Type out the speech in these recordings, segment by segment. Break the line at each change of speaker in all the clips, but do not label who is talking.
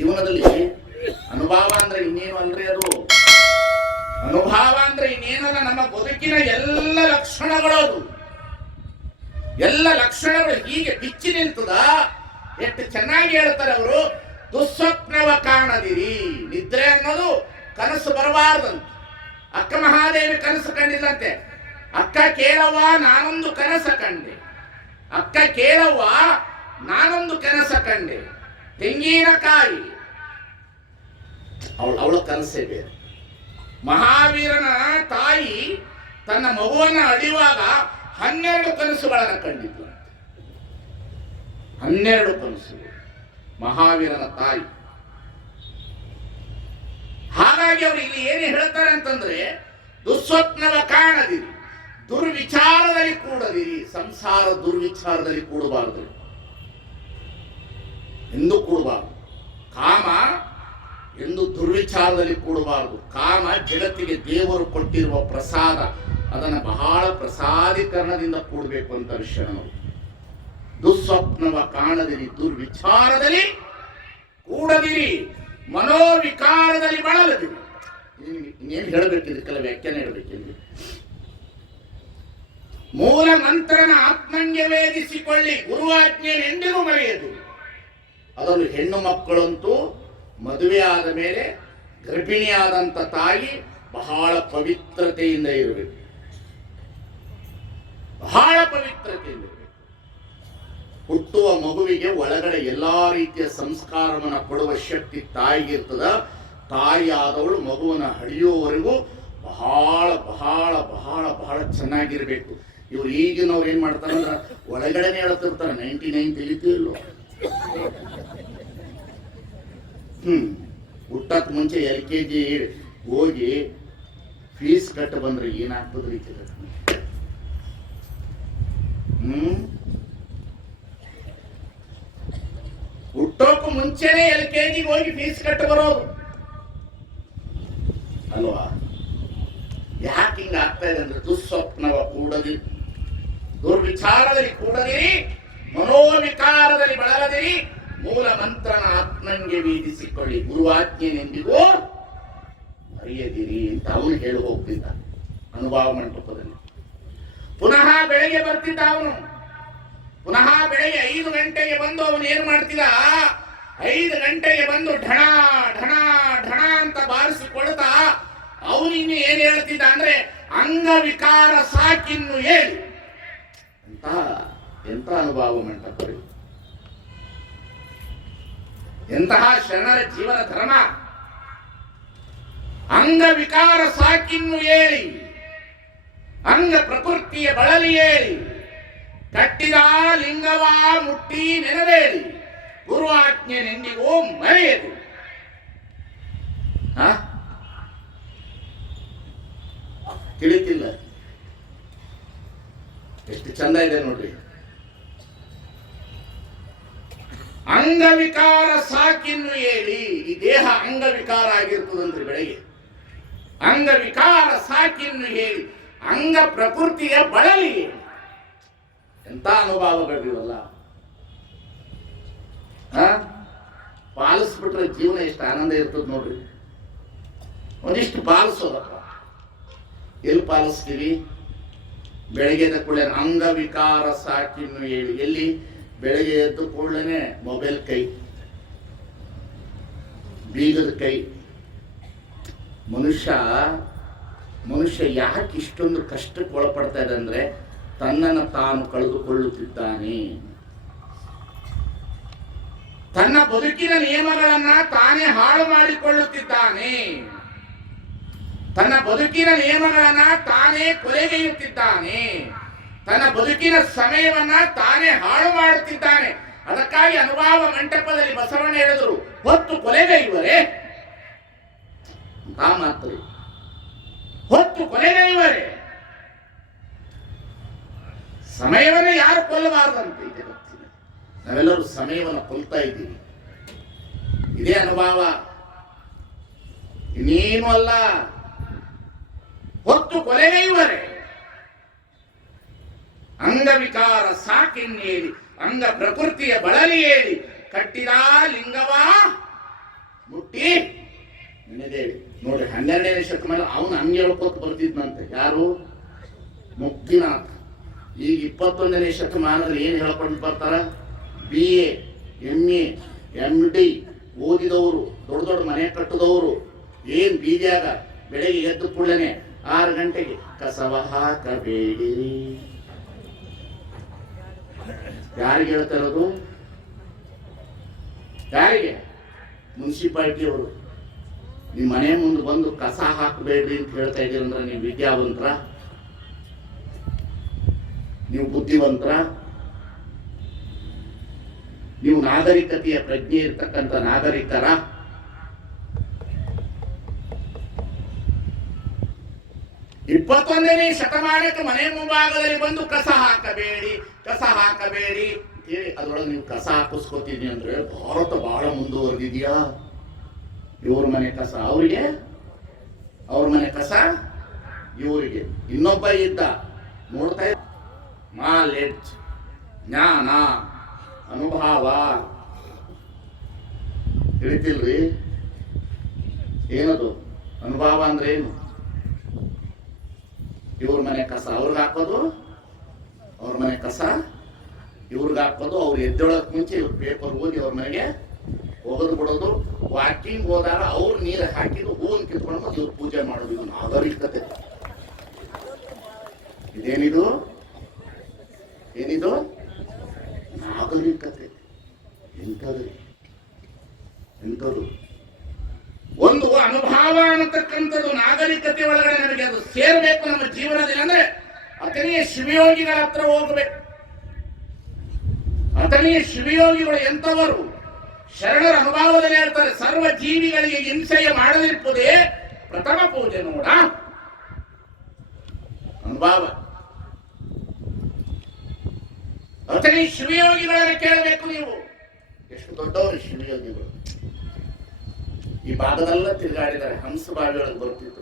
ಜೀವನದಲ್ಲಿ ಅನುಭವ ಅಂದ್ರೆ ಇನ್ನೇನು ಅಲ್ರಿ ಅದು? ಅನುಭವ ಅಂದ್ರೆ ಇನ್ನೇನಲ್ಲ ನಮ್ಮ ಬದುಕಿನ ಎಲ್ಲ ಲಕ್ಷಣಗಳು ಅದು. ಎಲ್ಲ ಲಕ್ಷಣಗಳು ಹೀಗೆ ಬಿಚ್ಚಿ ನಿಲ್ತದ ಎಷ್ಟು ಚೆನ್ನಾಗಿ ಹೇಳ್ತಾರೆ ಅವರು, ದುಸ್ವಪ್ನವ ಕಾಣದಿರಿ. ನಿದ್ರೆ ಅನ್ನೋದು ಕನಸು ಬರಬಾರ್ದಂತ. ಅಕ್ಕ ಮಹಾದೇವಿ ಕನಸು ಕಂಡಿಲ್ಲಂತೆ ಅಕ್ಕ ಕೇಳವ್ವ, ನಾನೊಂದು ಕನಸ ಕಂಡೆ. ಅಕ್ಕ ಕೇಳವ್ವ, ನಾನೊಂದು ಕನಸ ಕಂಡೆ. ತೆಂಗಿನಕಾಯಿ ಅವಳು, ಅವಳ ಕನಸೇ ಬೇರೆ ಮಹಾವೀರನ ತಾಯಿ ತನ್ನ ಮಗುವನ್ನ ಅಡಿಯುವಾಗ ಹನ್ನೆರಡು ಕನಸುಗಳನ್ನು ಕಂಡಿದ್ಲು. ಹನ್ನೆರಡು ಕನಸುಗಳು. ಮಹಾವೀರನ ತಾಯಿ. ಹಾಗಾಗಿ ಅವರು ಇಲ್ಲಿ ಏನು ಹೇಳ್ತಾರೆ ಅಂತಂದ್ರೆ, ದುಸ್ವಪ್ನದ ಕಾಣದಿರಿ, ದುರ್ವಿಚಾರದಲ್ಲಿ ಕೂಡದಿರಿ, ಸಂಸಾರ ದುರ್ವಿಚಾರದಲ್ಲಿ ಕೂಡಬಾರದು. ಎಂದು ಕೂಡಬಾರದು. ಕಾಮ ಎಂದು ದುರ್ವಿಚಾರದಲ್ಲಿ ಕೂಡಬಾರದು. ಕಾಮ ಜಗತ್ತಿಗೆ ದೇವರು ಕೊಟ್ಟಿರುವ ಪ್ರಸಾದ, ಅದನ್ನು ಬಹಳ ಪ್ರಸಾದೀಕರಣದಿಂದ ಕೂಡಬೇಕು ಅಂತ ಶರಣರು ದುಸ್ವಪ್ನವ ಕಾಣದಿರಿ, ದುರ್ವಿಚಾರದಲ್ಲಿ ಕೂಡದಿರಿ, ಮನೋವಿಕಾರದಲ್ಲಿ ಬಳಲದಿರಿ. ಇನ್ನು- ಇನ್ನೇನು ಹೇಳಬೇಕು ಇದಕ್ಕೆಲ್ಲ ವ್ಯಾಖ್ಯಾನ ಹೇಳಬೇಕೆಂದು. ಮೂಲ ಮಂತ್ರನ ಆತ್ಮಂಗೆ ವೇದಿಸಿಕೊಳ್ಳಿ ಗುರುವಾಜ್ಞೆನೆಂದಿಗೂ ಮರೆಯದು. ಅದನ್ನು ಹೆಣ್ಣು ಮಕ್ಕಳಂತೂ ಮದುವೆ ಆದ ಮೇಲೆ ಗರ್ಭಿಣಿಯಾದಂಥ ತಾಯಿ ಬಹಳ ಪವಿತ್ರತೆಯಿಂದ ಇರಬೇಕು. ಬಹಳ ಪವಿತ್ರತೆಯಿಂದ ಹುಟ್ಟುವ ಮಗುವಿಗೆ ಒಳಗಡೆ ಎಲ್ಲಾ ರೀತಿಯ ಸಂಸ್ಕಾರವನ್ನು ಕೊಡುವ ಶಕ್ತಿ ತಾಯಿಗೆ ಇರ್ತದ. ತಾಯಿ ಆದವಳು ಮಗುವನ್ನ ಹಡಿಯೋವರೆಗೂ ಬಹಳ ಬಹಳ ಬಹಳ ಬಹಳ ಚೆನ್ನಾಗಿರ್ಬೇಕು. ಇವ್ರು ಈಗಿನವ್ರು ಏನ್ ಮಾಡ್ತಾರೆ ಅಂದ್ರೆ ಒಳಗಡೆನೆ ಹೇಳ್ತಿರ್ತಾರೆ ನೈಂಟಿ ನೈನ್ ತಿಳಿತೀವಿಲ್ಲೋ? ಹುಟ್ಟಕ್ ಮುಂಚೆ ಎಲ್ ಕೆ ಜಿ ಹೋಗಿ ಫೀಸ್ ಕಟ್ಟ ಬಂದ್ರೆ ಏನಾಗ್ತದ ರೀತಿ ಹ್ಮ್. ಹುಟ್ಟೋಕು ಮುಂಚೆನೆ ಎಲ್ ಕೆ ಜಿಗೆ ಹೋಗಿ ಫೀಸ್ ಕಟ್ಟ ಬರೋದು. ಅಲ್ವಾ? ಯಾಕೆ ಹಿಂಗ ಆಗ್ತಾ ಇದೆ ಅಂದ್ರೆ ದುಸ್ವಪ್ನವ ಕೂಡದಿ. ದುರ್ವಿಚಾರದಲ್ಲಿ ಕೂಡದಿರಿ, ಮನೋವಿಕಾರದಲ್ಲಿ ಬಳಲದಿರಿ. ಮೂಲ ಮಂತ್ರನ ಆತ್ಮಂಗೆ ವೀದಿಸಿಕೊಳ್ಳಿ ಗುರುವಾಜ್ಞೆನೆಂದಿಗೂ ಮರೆಯದಿರಿ ಅಂತ ಅವನು ಹೇಳಿ ಹೋಗ್ತಿದ್ದ ಅನುಭವ ಮಂಟಪದಲ್ಲಿ. ಪುನಃ ಬೆಳಗ್ಗೆ ಬರ್ತಿದ್ದ ಅವನು. ಪುನಃ ಬೆಳಗ್ಗೆ ಐದು ಗಂಟೆಗೆ ಬಂದು ಅವನು ಏನ್ ಮಾಡ್ತಿದ್ದ? ಐದು ಗಂಟೆಗೆ ಬಂದು ಢಣ ಢಣ ಢಣ ಅಂತ ಬಾರಿಸಿಕೊಳ್ತಾ ಅವನು ಇನ್ನು ಏನ್ ಹೇಳ್ತಿದ್ದ ಅಂದ್ರೆ, ಅಂಗವಿಕಾರ ಸಾಕಿನ್ನು ಹೇಳಿ ಅಂತ ಎಂತ ಅನುಭವ ಮಂಟಪರಿ ಎಂತಹ ಶರಣರ ಜೀವನ ಧರ್ಮ? ಅಂಗವಿಕಾರ ಸಾಕಿನ್ನು ಏಳಿ ಅಂಗ ಪ್ರಕೃತಿಯ ಬಳಲಿ ಏಳಿ ಕಟ್ಟಿದ ಲಿಂಗವ ಮುಟ್ಟಿ ನೆನವೇರಿ ಗುರು ಆಜ್ಞೆ ನೆಂದಿಗೂ ಮರೆಯದು? ತಿಳಿತಿಲ್ಲ. ಎಷ್ಟು ಚಂದ ಇದೆ ನೋಡ್ರಿ. ಅಂಗವಿಕಾರ ಸಾಕಿನ್ನು ಹೇಳಿ, ಈ ದೇಹ ಅಂಗವಿಕಾರ ಆಗಿರ್ತದಂದ್ರೆ ಬೆಳಗ್ಗೆ. ಅಂಗವಿಕಾರ ಸಾಕಿನ್ನು ಹೇಳಿ, ಅಂಗ ಪ್ರಕೃತಿಯ ಬಳಲಿ ಎಂತ ಅನುಭವಗಳಿವಲ್ಲ? ಪಾಲಿಸ್ಬಿಟ್ರೆ ಜೀವನ ಎಷ್ಟು ಆನಂದ ಇರ್ತದ ನೋಡ್ರಿ. ಒಂದಿಷ್ಟು ಪಾಲಿಸೋದಪ್ಪ. ಎಲ್ಲಿ ಪಾಲಿಸ್ತೀವಿ? ಬೆಳಗ್ಗೆ ಎದ್ದ ಅಂಗವಿಕಾರ ಸಾಕಿನ್ನು ಹೇಳಿ. ಎಲ್ಲಿ? ಬೆಳಗ್ಗೆ ಎದ್ದು ಕೂಡಲೇ ಮೊಬೈಲ್ ಕೈ, ಬೀಗದ ಕೈ. ಮನುಷ್ಯ ಮನುಷ್ಯ ಯಾಕೆ ಇಷ್ಟೊಂದು ಕಷ್ಟಕ್ಕೆ ಒಳಪಡ್ತಾ ಇದೆ ಅಂದ್ರೆ ತನ್ನನ್ನು ತಾನು ಕಳೆದುಕೊಳ್ಳುತ್ತಿದ್ದಾನೆ. ತನ್ನ ಬದುಕಿನ ನಿಯಮಗಳನ್ನ ತಾನೇ ಹಾಳು ಮಾಡಿಕೊಳ್ಳುತ್ತಿದ್ದಾನೆ. ತನ್ನ ಬದುಕಿನ ನಿಯಮಗಳನ್ನ ತಾನೇ ಕೊಲೆಗೈಯುತ್ತಿದ್ದಾನೆ. ತನ್ನ ಬದುಕಿನ ಸಮಯವನ್ನ ತಾನೇ ಹಾಳು ಮಾಡುತ್ತಿದ್ದಾನೆ. ಅದಕ್ಕಾಗಿ ಅನುಭವ ಮಂಟಪದಲ್ಲಿ ಬಸವಣ್ಣ ಹೇಳಿದರು, ಹೊತ್ತು ಕೊಲೆಗೈವರೇ ಆ ಮಾತು. ಹೊತ್ತು ಕೊಲೆಗೈವರೇ ಸಮಯವನ್ನು ಯಾರು ಕೊಲ್ಲಬಾರದಂತೆ ಜಗತ್ತಿನ ನಾವೆಲ್ಲರೂ ಸಮಯವನ್ನು ಕೊಲ್ತಾ ಇದ್ದೀವಿ. ಇದೇ ಅನುಭವ. ಇನ್ನೇನು ಅಲ್ಲ. ಹೊತ್ತು ಕೊಲೆಗೈವರೆ ಅಂಗವಿಕಾರ ಸಾಕಿನ್ನೇರಿ ಅಂಗ ಪ್ರಕೃತಿಯ ಬಳಲಿ ಏರಿ, ಕಟ್ಟಿದ ಲಿಂಗವ ಮುಟ್ಟಿ. ನೆನೆದೇವಿ ನೋಡಿ ಹನ್ನೆರಡನೇ ಶತಮಾನ ಅವನು ಹಂಗೆ ಹೇಳ್ಕೊತ ಬರ್ತಿದ್ನಂತೆ. ಯಾರು? ಮುಕ್ತಿನಾಥ. ಈಗ ಇಪ್ಪತ್ತೊಂದನೇ ಶತಮಾನದಲ್ಲಿ ಏನು ಹೇಳ್ಕೊಂಡು ಬರ್ತಾರ? B A M A M D ಓದಿದವರು, ದೊಡ್ಡ ದೊಡ್ಡ ಮನೆ ಕಟ್ಟದವರು. ಏನು ಬೀದಿಯಾಗ ಬೆಳಗ್ಗೆ ಎದ್ದು ಕೂಡಲೇ ಆರು ಗಂಟೆಗೆ ಕಸವ ಹಾಕಬೇಡಿರಿ ಯಾರಿಗೆ ಹೇಳ್ತಾ ಇರೋದು? ಯಾರಿಗೆ? ಮುನ್ಸಿಪಾಲ್ಟಿಯವರು. ನಿಮ್ಮ ಮನೆ ಮುಂದೆ ಬಂದು ಕಸ ಹಾಕಬೇಡ್ರಿ ಅಂತ ಹೇಳ್ತಾ ಇದೀರಂದ್ರೆ ನೀವು ವಿದ್ಯಾವಂತರ? ನೀವು ಬುದ್ಧಿವಂತರ? ನೀವು ನಾಗರಿಕತೆಯ ಪ್ರಜ್ಞೆ ಇರ್ತಕ್ಕಂಥ ನಾಗರಿಕರ? ಇಪ್ಪತ್ತೊಂದನೇ ಶತಮಾನಕ್ಕೆ ಮನೆ ಮುಂಭಾಗದಲ್ಲಿ ಬಂದು ಕಸ ಹಾಕಬೇಡಿ ಕಸ ಹಾಕಬೇಡಿ. ಅದರೊಳಗೆ ನೀವು ಕಸ ಹಾಕಿಸ್ಕೊತೀನಿ ಅಂದ್ರೆ ಭಾರತ ಬಹಳ ಮುಂದುವರೆದಿದ್ಯಾ? ಇವ್ರ ಮನೆ ಕಸ ಅವರಿಗೆ, ಅವ್ರ ಮನೆ ಕಸ ಇವರಿಗೆ. ಇನ್ನೊಬ್ಬ ಇದ್ದ, ನೋಡ್ತಾ ನಾಲೆಡ್ಜ್ ಜ್ಞಾನ, ಅನುಭವ. ತಿಳಿತಿಲ್ರಿ? ಏನದು? ಅನುಭವ ಅಂದ್ರೆ ಏನು? ಇವ್ರ ಮನೆ ಕಸ, ಅವ್ರಿಗೆ ಹಾಕೋದು, ಅವ್ರ ಮನೆ ಕಸ, ಇವ್ರಿಗೆ ಹಾಕೋದು, ಅವ್ರು ಎದ್ದೇಳಕ್ ಮುಂಚೆ ಇವ್ರ ಪೇಪರ್ ಓದಿ ಅವ್ರ ಮನೆಗೆ ಹೋಗೋದು ಬಿಡೋದು ವಾಕಿಂಗ್ ಹೋದಾಗ ಅವ್ರು ನೀರು ಹಾಕಿದ್ದು ಹೂವನ್ನು ಕಿತ್ಕೊಂಡು ಬಂದು ಇವ್ರು ಪೂಜೆ ಮಾಡೋದು ಇದು ನಾಗರಿಕತೆ ಇದೇನಿದು? ಏನಿದು? ನಾಗರಿಕತೆ ಎಂಥದ್ದು ಎಂಥದ್ದು ಒಂದು ಅನುಭವ ಅನ್ನತಕ್ಕಂಥದ್ದು ನಾಗರಿಕತೆ ಒಳಗಡೆ ಸೇರಬೇಕು ನಮ್ಮ ಜೀವನದಲ್ಲಿ ಅಂದ್ರೆ ಅತನಿಯ ಶಿವಯೋಗಿಗಳ ಹತ್ರ ಹೋಗಬೇಕು. ಅತನಿಯ ಶಿವಯೋಗಿಗಳು ಎಂಥವರು ಶರಣರ ಅನುಭಾವದಲ್ಲಿ ಹೇಳ್ತಾರೆ, ಸರ್ವ ಜೀವಿಗಳಿಗೆ ಹಿಂಸೆಯ ಮಾಡದಿರುವುದೇ ಪ್ರಥಮ ಪೂಜೆ ನೋಡ. ಅನುಭಾವ. ಅತನಿ ಶಿವಯೋಗಿಗಳನ್ನು ಕೇಳಬೇಕು ನೀವು. ಎಷ್ಟು ದೊಡ್ಡವರು ಶಿವಯೋಗಿಗಳು. ಈ ಭಾಗದಲ್ಲ ತಿರುಗಾಡಿದ್ದಾರೆ, ಹಂಸ ಬಾವಿಯೊಳಗೆ ಬರ್ತಿದ್ರು.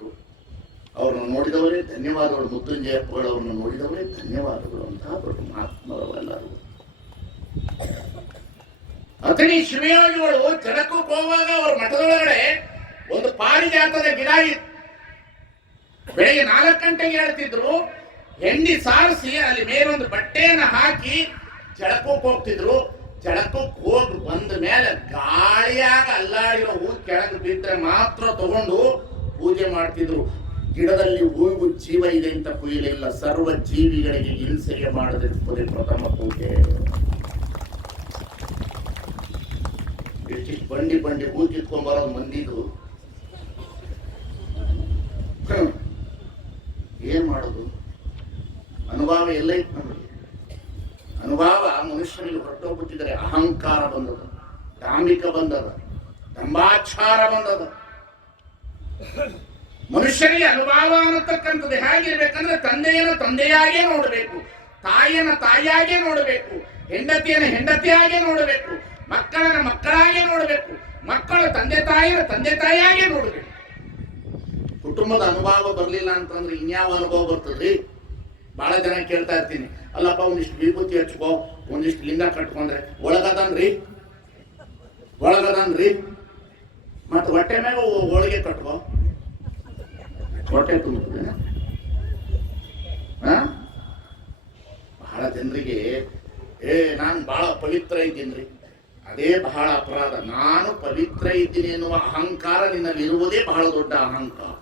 ಅವ್ರನ್ನ ನೋಡಿದವರೇ ಧನ್ಯವಾದಗಳು, ಮೃತ್ಯುಂಜಯ ಅವರನ್ನು ನೋಡಿದವರೇ ಧನ್ಯವಾದಗಳು ಅಂತ ಅವರು ಮಹಾತ್ಮರವೆಲ್ಲರೂ ಅತನಿ ಶ್ರೀಯಾಗಿಗಳು ಜನಕ್ಕೂ ಹೋಗುವಾಗ ಅವ್ರ ಮಠದೊಳಗಡೆ ಒಂದು ಪಾರಿಜಾತದ ಗಿಡ ಇತ್ತು. ಬೆಳಿಗ್ಗೆ ನಾಲ್ಕು ಗಂಟೆಗೆ ಹೇಳ್ತಿದ್ರು ಹೆಂಡಿ ಸಾರಿಸಿ, ಅಲ್ಲಿ ಮೇಲೊಂದು ಬಟ್ಟೆಯನ್ನು ಹಾಕಿ ಜಳಕಕ್ಕೆ ಹೋಗ್ತಿದ್ರು. ಜಳಕಕ್ಕೆ ಹೋಗಿ ಬಂದ ಮೇಲೆ ಗಾಳಿಯಾಗ ಅಲ್ಲಾಡಿರೋ ಹೂ ಕೆಳಗೆ ಬಿದ್ದರೆ ಮಾತ್ರ ತಗೊಂಡು ಪೂಜೆ ಮಾಡ್ತಿದ್ರು. ಗಿಡದಲ್ಲಿ ಹೂವು ಜೀವ ಇದೆ ಅಂತ ಕುಯ್ಯಲಿಲ್ಲ, ಸರ್ವ ಜೀವಿಗಳಿಗೆ ಹಿಂಸೆಗೆ ಮಾಡದಿರುತ್ತದೆ ಪ್ರಥಮ ಪೂಜೆ. ಎಷ್ಟಿಷ್ಟು ಬಂಡಿ ಬಂಡಿ ಹೂ ಕಿತ್ಕೊಂಡ್ ಬರೋದು ಮಂದಿದು. ಏನ್ ಮಾಡೋದು? ಅನುಭವ ಎಲ್ಲ ಇತ್ತು ನಮಗೆ. ಅನುಭವ ಮನುಷ್ಯನಿಗೆ ಅಹಂಕಾರ ಬಂದದ, ಧಾರ್ಮಿಕ ಬಂದದ ದಂಬಾಚಾರ ಬಂದದ. ಮನುಷ್ಯನಿಗೆ ಅನುಭವ ಅನ್ನತಕ್ಕಂಥದ್ದು ಹೇಗಿರ್ಬೇಕಂದ್ರೆ ತಂದೆಯನ್ನು ತಂದೆಯಾಗೇ ನೋಡಬೇಕು, ತಾಯಿಯನ್ನು ತಾಯಿಯಾಗೇ ನೋಡಬೇಕು, ಹೆಂಡತಿಯನ್ನು ಹೆಂಡತಿಯಾಗೇ ನೋಡಬೇಕು, ಮಕ್ಕಳನ್ನ ಮಕ್ಕಳಾಗೆ ನೋಡಬೇಕು, ಮಕ್ಕಳ ತಂದೆ ತಾಯಿಯ ತಂದೆ ತಾಯಿಯಾಗೆ ನೋಡಬೇಕು. ಕುಟುಂಬದ ಅನುಭವ ಬರಲಿಲ್ಲ ಅಂತಂದ್ರೆ ಇನ್ಯಾವ ಅನುಭವ ಬರ್ತದ್ರಿ? ಬಹಳ ಜನ ಕೇಳ್ತಾ ಇರ್ತೀನಿ. ಅಲ್ಲಪ್ಪ, ಒಂದಿಷ್ಟು ವಿಭೂತಿ ಹಚ್ಕೋ, ಒಂದಿಷ್ಟು ಲಿಂಗ ಕಟ್ಕೊಂಡ್ರೆ. ಒಳಗದನ್ರಿ? ಒಳಗದನ್ರಿ? ಮತ್ತೆ ಹೊಟ್ಟೆ ಮ್ಯಾಗ ಒಳಗೆ ಕಟ್ಕೋ. ಹೊಟ್ಟೆ ತುಂಬುತ್ತದೆ ಬಹಳ ಜನರಿಗೆ, ಏ, ನಾನು ಬಹಳ ಪವಿತ್ರ ಇದ್ದೀನಿ. ಅದೇ ಬಹಳ ಅಪರಾಧ. ನಾನು ಪವಿತ್ರ ಇದ್ದೀನಿ ಎನ್ನುವ ಅಹಂಕಾರ ನಿನ್ನಲ್ಲಿ ಇರುವುದೇ ಬಹಳ ದೊಡ್ಡ ಅಹಂಕಾರ.